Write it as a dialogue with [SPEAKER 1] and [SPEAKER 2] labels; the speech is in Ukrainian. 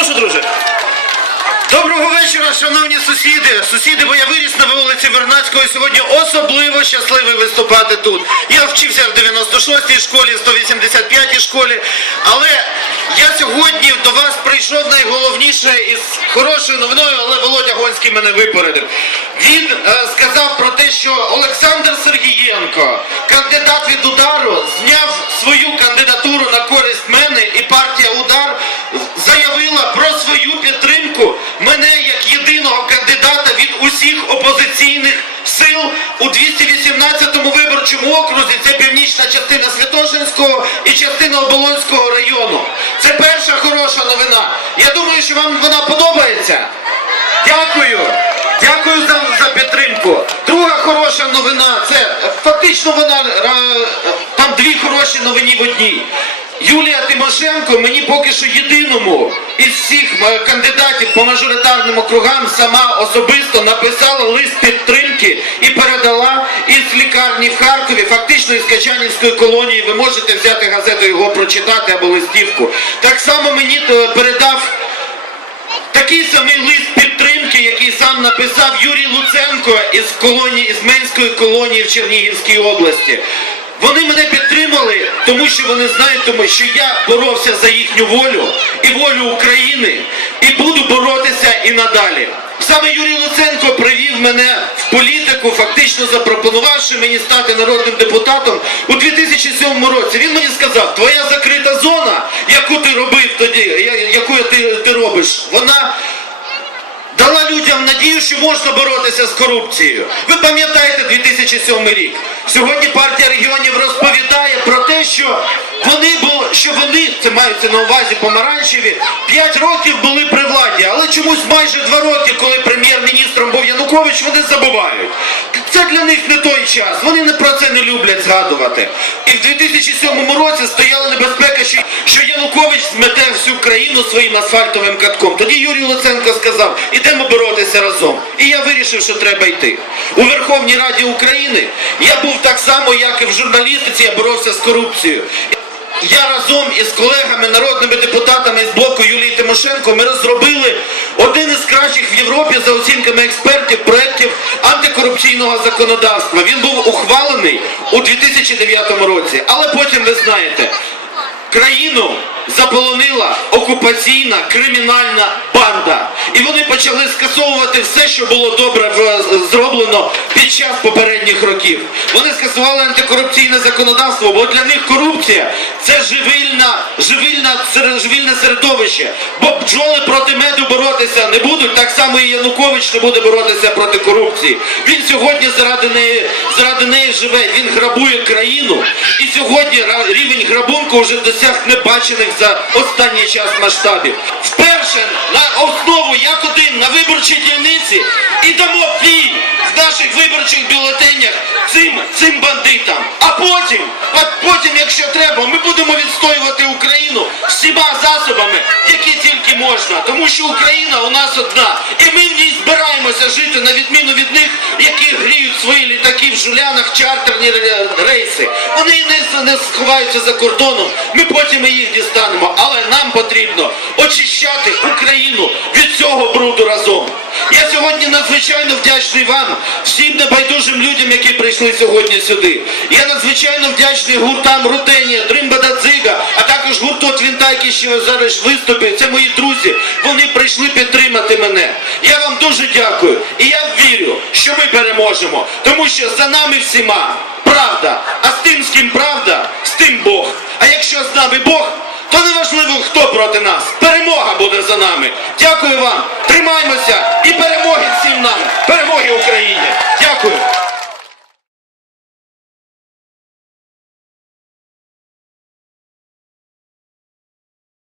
[SPEAKER 1] Прошу, друже.
[SPEAKER 2] Доброго вечора, шановні сусіди. Сусіди, бо я виріс на вулиці Вернацького і сьогодні особливо щасливий виступати тут. Я вчився в 96-й школі, 185-й школі. Але я сьогодні до вас прийшов найголовніше із хорошою новиною, але Володя Гонський мене випередив. Він е, сказав про те, що Олександр Сергієнко, кандидат від удару, зняв свою кандидатуру на користь мене і партія Удар заявила про свою підтримку мене як єдиного кандидата від усіх опозиційних сил у 218-му виборчому окрузі. Це північна частина Святошинського і частина Оболонського району. Це перша хороша новина. Я думаю, що вам вона подобається. Дякую. Дякую за, за підтримку. Друга хороша новина це е, фактично вона е, там дві хороші новини в одній. Юлія Тимошенко мені поки що єдиному із всіх е, кандидатів по мажоритарним округам сама особисто написала лист підтримки і передала із лікарні в Харкові, фактично із Качанівської колонії. Ви можете взяти газету його прочитати або листівку. Так само мені е, передав Такий самий лист підтримки, який сам написав Юрій Луценко із колонії із Менської колонії в Чернігівській області. Вони мене підтримали, тому що вони знають, тому що я боровся за їхню волю і волю України, і буду боротися і надалі. Саме Юрій Луценко привів мене в політику, фактично запропонувавши мені стати народним депутатом у 2007 році. Він мені сказав, твоя закрита зона, яку ти робив тоді, яку ти, ти робиш, вона дала людям надію, що можна боротися з корупцією. Ви пам'ятаєте 2007 рік. Сьогодні партія регіонів розповідає про те, що вони були, що вони, це маються на увазі помаранчеві, 5 років були при владі, але чомусь майже 2 роки, коли прем'єр-міністром був Янукович, вони забувають. Це для них не той час. Вони не про це не люблять згадувати. І в 2007 році стояла небезпека, що, що Янукович змете всю країну своїм асфальтовим катком. Тоді Юрій Луценко сказав, ідемо боротися разом. І я вирішив, що треба йти. У Верховній Раді України я був так само, як і в журналістиці, я боровся з корупцією. Я разом із колегами, народними депутатами з блоку Юлії Тимошенко, ми розробили один із кращих в Європі за оцінками експертів проєктів антикорупційного законодавства. Він був ухвалений у 2009 році. Але потім ви знаєте, країну заполонила окупаційна кримінальна банда. І вони почали скасовувати все, що було добре зроблено під час попередніх років. Вони скасували антикорупційне законодавство, бо для них корупція це живильна, живильна, живильне середовище. Бо бджоли проти меду боротися не будуть, так само і Янукович не буде боротися проти корупції. Він сьогодні заради неї, заради неї живе, він грабує країну. І сьогодні рівень грабунку вже досяг небачених за останній час масштабів. Вперше на основу як один на виборчій дільниці і дамо бій в наших виборчих бюлетенях цим, цим бандитам. А потім, а потім, якщо треба, ми будемо відстоювати Україну всіма засобами, можна. Тому що Україна у нас одна. І ми в ній збираємося жити на відміну від них, які гріють свої літаки в жулянах, чартерні рейси. Вони не, не сховаються за кордоном. Ми потім їх дістанемо. Але нам потрібно очищати Україну від цього бруду разом. Я сьогодні надзвичайно вдячний вам, всім небайдужим людям, які прийшли сьогодні сюди. Я надзвичайно вдячний гуртам Рутенія, що зараз виступив, це мої друзі. Вони прийшли підтримати мене. Я вам дуже дякую. І я вірю, що ми переможемо. Тому що за нами всіма правда. А з тим, з ким правда, з тим Бог. А якщо з нами Бог, то неважливо, хто проти нас. Перемога буде за нами. Дякую вам. Тримаймося і перемоги всім нам. Перемоги Україні. Дякую.